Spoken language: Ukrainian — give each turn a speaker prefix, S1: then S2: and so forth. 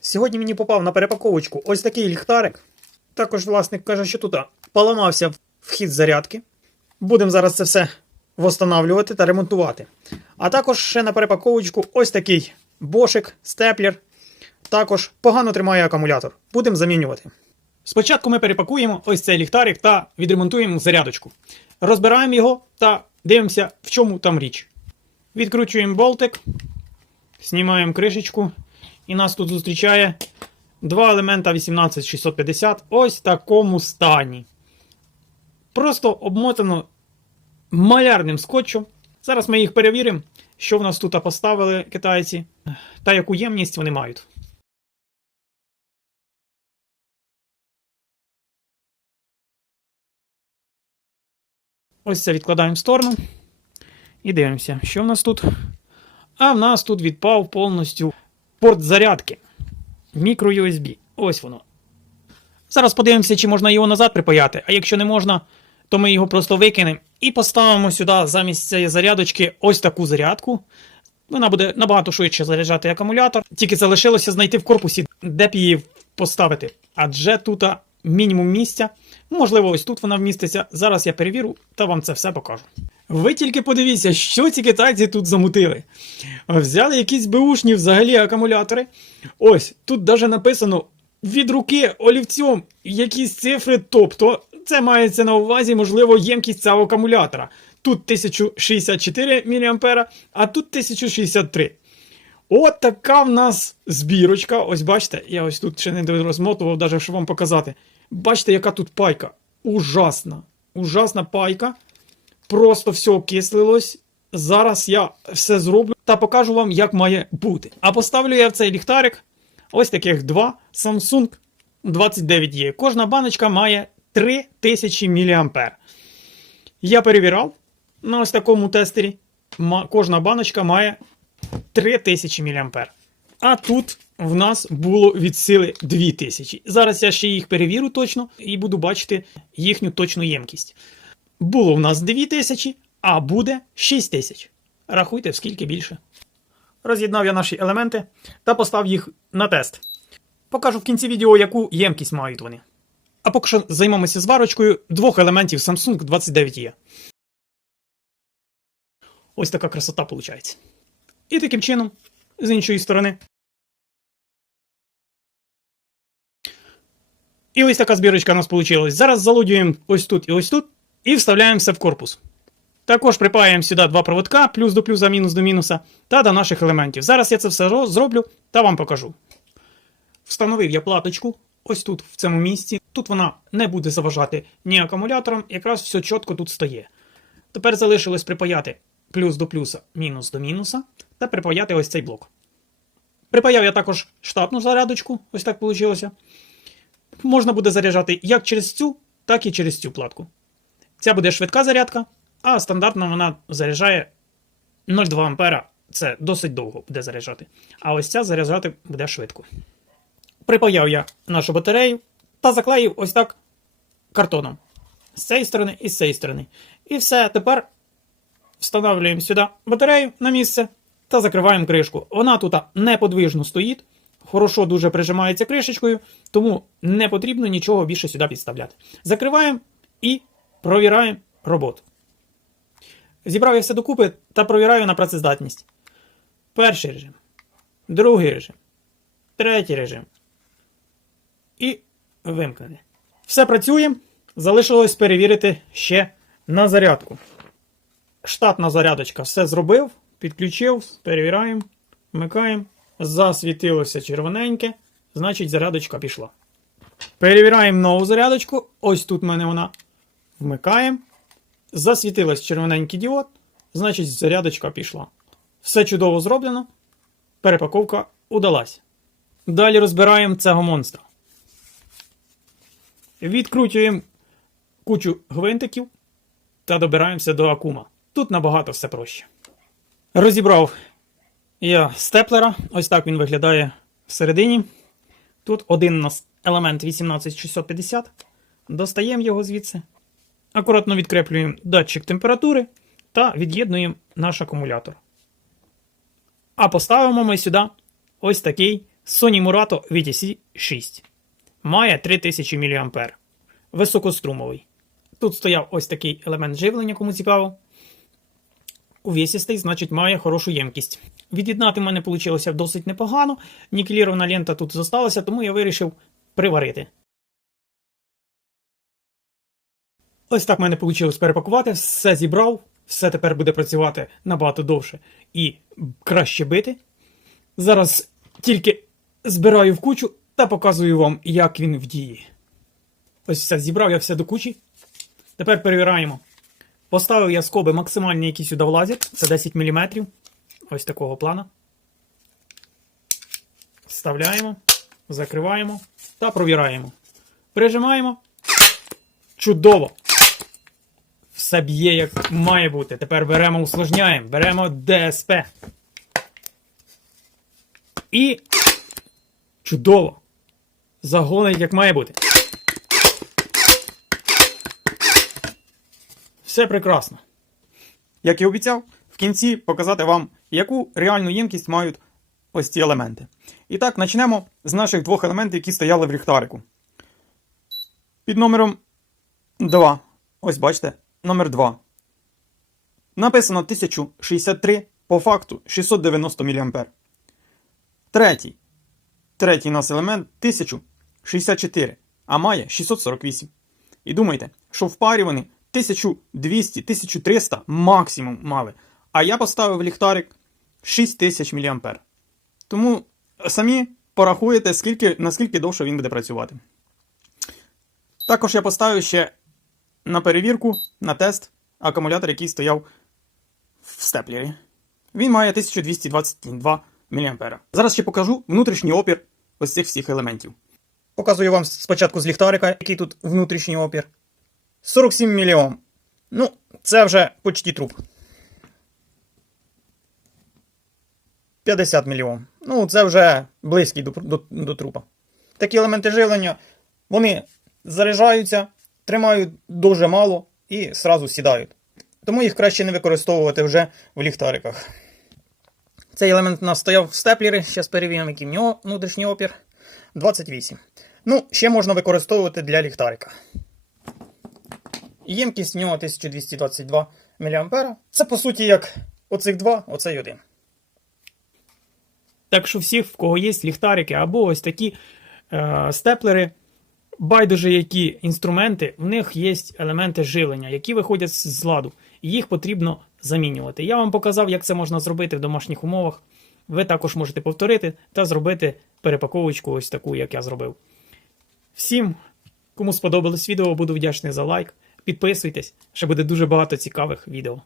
S1: Сьогодні мені попав на перепаковочку ось такий ліхтарик. Також власник каже, що тут поламався вхід зарядки. Будемо зараз це все восстанавлювати та ремонтувати. А також ще на перепаковочку ось такий бошик, степлер. Також погано тримає акумулятор. Будемо замінювати. Спочатку ми перепакуємо ось цей ліхтарик та відремонтуємо зарядочку. Розбираємо його та дивимося, в чому там річ. Відкручуємо болтик, знімаємо кришечку, і нас тут зустрічає два елемента 18650 ось в такому стані. Просто обмотано малярним скотчем. Зараз ми їх перевіримо, що в нас тут поставили китайці, та яку ємність вони мають. Ось це відкладаємо в сторону. І дивимося, що в нас тут. А в нас тут відпав повністю порт зарядки. Мікро USB. Ось воно. Зараз подивимося, чи можна його назад припаяти. А якщо не можна, то ми його просто викинемо і поставимо сюди замість цієї зарядочки ось таку зарядку. Вона буде набагато швидше заряджати акумулятор. Тільки залишилося знайти в корпусі, де б її поставити. Адже тут мінімум місця. Можливо, ось тут вона вміститься. Зараз я перевірю та вам це все покажу. Ви тільки подивіться, що ці китайці тут замутили. Взяли якісь беушні взагалі акумулятори. Ось, тут навіть написано від руки олівцем якісь цифри. Тобто, це мається на увазі, можливо, ємкість цього акумулятора. Тут 1064 мА, а тут 1063. От така в нас збірочка. Ось бачите, я ось тут ще не розмотував, навіть щоб вам показати. Бачите, яка тут пайка. Ужасна. Ужасна пайка. Просто все окислилось. Зараз я все зроблю та покажу вам, як має бути. А поставлю я в цей ліхтарик ось таких два Samsung 29E. Кожна баночка має 3000 мА. Я перевірав на ось такому тестері. Кожна баночка має 3000 мА. А тут в нас було від сили 2000. Зараз я ще їх перевірю точно і буду бачити їхню точну ємкість. Було в нас 2000, а буде 6000. Рахуйте, скільки більше. Роз'єднав я наші елементи та постав їх на тест. Покажу в кінці відео, яку ємкість мають вони. А поки що займемося зварочкою двох елементів Samsung 29E. Ось така красота виходить. І таким чином, з іншої сторони. І ось така збірочка у нас вийшла. Зараз залудюємо ось тут і ось тут, і вставляємо все в корпус. Також припаємо сюди два проводка, плюс до плюса, мінус до мінуса, та до наших елементів. Зараз я це все зроблю та вам покажу. Встановив я платочку ось тут, в цьому місці. Тут вона не буде заважати ні акумулятором, якраз все чітко тут стає. Тепер залишилось припаяти плюс до плюса, мінус до мінуса, та припаяти ось цей блок. Припаяв я також штатну зарядочку, ось так вийшло. Можна буде заряджати як через цю, так і через цю платку. Ця буде швидка зарядка, а стандартно вона заряджає 0,2 ампера. Це досить довго буде заряджати. А ось ця заряджати буде швидко. Припаяв я нашу батарею та заклеїв ось так картоном. З цієї сторони і з цієї сторони. І все, тепер встановлюємо сюди батарею на місце та закриваємо кришку. Вона тут неподвижно стоїть, хорошо дуже прижимається кришечкою, тому не потрібно нічого більше сюди підставляти. Закриваємо і провіраємо роботу. Зібрав я все докупи та провіраю на працездатність. Перший режим, другий режим, третій режим. І вимкнене. Все працює. Залишилось перевірити ще на зарядку. Штатна зарядочка все зробив, підключив, перевіряємо, вмикаємо. Засвітилося червоненьке, значить зарядочка пішла. Перевіряємо нову зарядочку. Ось тут в мене вона. Вмикаємо. Засвітилось червоненький діод, значить зарядочка пішла. Все чудово зроблено. Перепаковка удалась. Далі розбираємо цього монстра. Відкручуємо кучу гвинтиків та добираємося до акума. Тут набагато все проще. Розібрав я степлера. Ось так він виглядає всередині. Тут один у нас елемент 18650. Достаємо його звідси. Акуратно відкреплюємо датчик температури та від'єднуємо наш акумулятор. А поставимо ми сюди ось такий Sony Murato VTC 6. Має 3000 мА. Високострумовий. Тут стояв ось такий елемент живлення, кому цікаво. Увесістий, значить, має хорошу ємкість. Від'єднати в мене вийшло досить непогано. Нікелірована лента тут зосталася, тому я вирішив приварити. Ось так в мене вийшло перепакувати, все зібрав, все тепер буде працювати набагато довше і краще бити. Зараз тільки збираю в кучу та показую вам, як він в дії. Ось все, зібрав я все до кучі. Тепер перевіряємо. Поставив я скоби максимальні, які сюди влазять. Це 10 мм. Ось такого плана. Вставляємо, закриваємо та провіраємо. Прижимаємо. Чудово! Все б'є, як має бути. Тепер беремо, усложняємо. Беремо ДСП. І чудово! Загонить, як має бути. Все прекрасно. Як і обіцяв, в кінці показати вам, яку реальну ємкість мають ось ці елементи. І так, почнемо з наших двох елементів, які стояли в ліхтарику. Під номером 2. Ось бачите, номер 2. Написано 1063, по факту 690 мА. Третій. Третій нас елемент 1064, а має 648. І думайте, що в парі вони 1200-1300 максимум мали. А я поставив ліхтарик 6000 мА. Тому самі порахуєте, скільки, наскільки довше він буде працювати. Також я поставив ще на перевірку, на тест акумулятор, який стояв в степлері. Він має 1222 мА. Зараз ще покажу внутрішній опір ось цих всіх елементів. Показую вам спочатку з ліхтарика, який тут внутрішній опір. 47 мільйон. Ну, це вже почти труп. 50 мільйон. Ну, це вже близький до, до, до трупа. Такі елементи живлення, вони заряджаються, тримають дуже мало і сразу сідають. Тому їх краще не використовувати вже в ліхтариках. Цей елемент у нас стояв в степлері. Зараз перевіримо, який в нього внутрішній опір. 28. Ну, ще можна використовувати для ліхтарика. Ємкість в нього 1222 мА. Це по суті як оцих два, оцей один. Так що всіх, в кого є ліхтарики або ось такі е, степлери, байдуже які інструменти, в них є елементи живлення, які виходять з ладу. І їх потрібно замінювати. Я вам показав, як це можна зробити в домашніх умовах. Ви також можете повторити та зробити перепаковочку ось таку, як я зробив. Всім, кому сподобалось відео, буду вдячний за лайк. Підписуйтесь, ще буде дуже багато цікавих відео.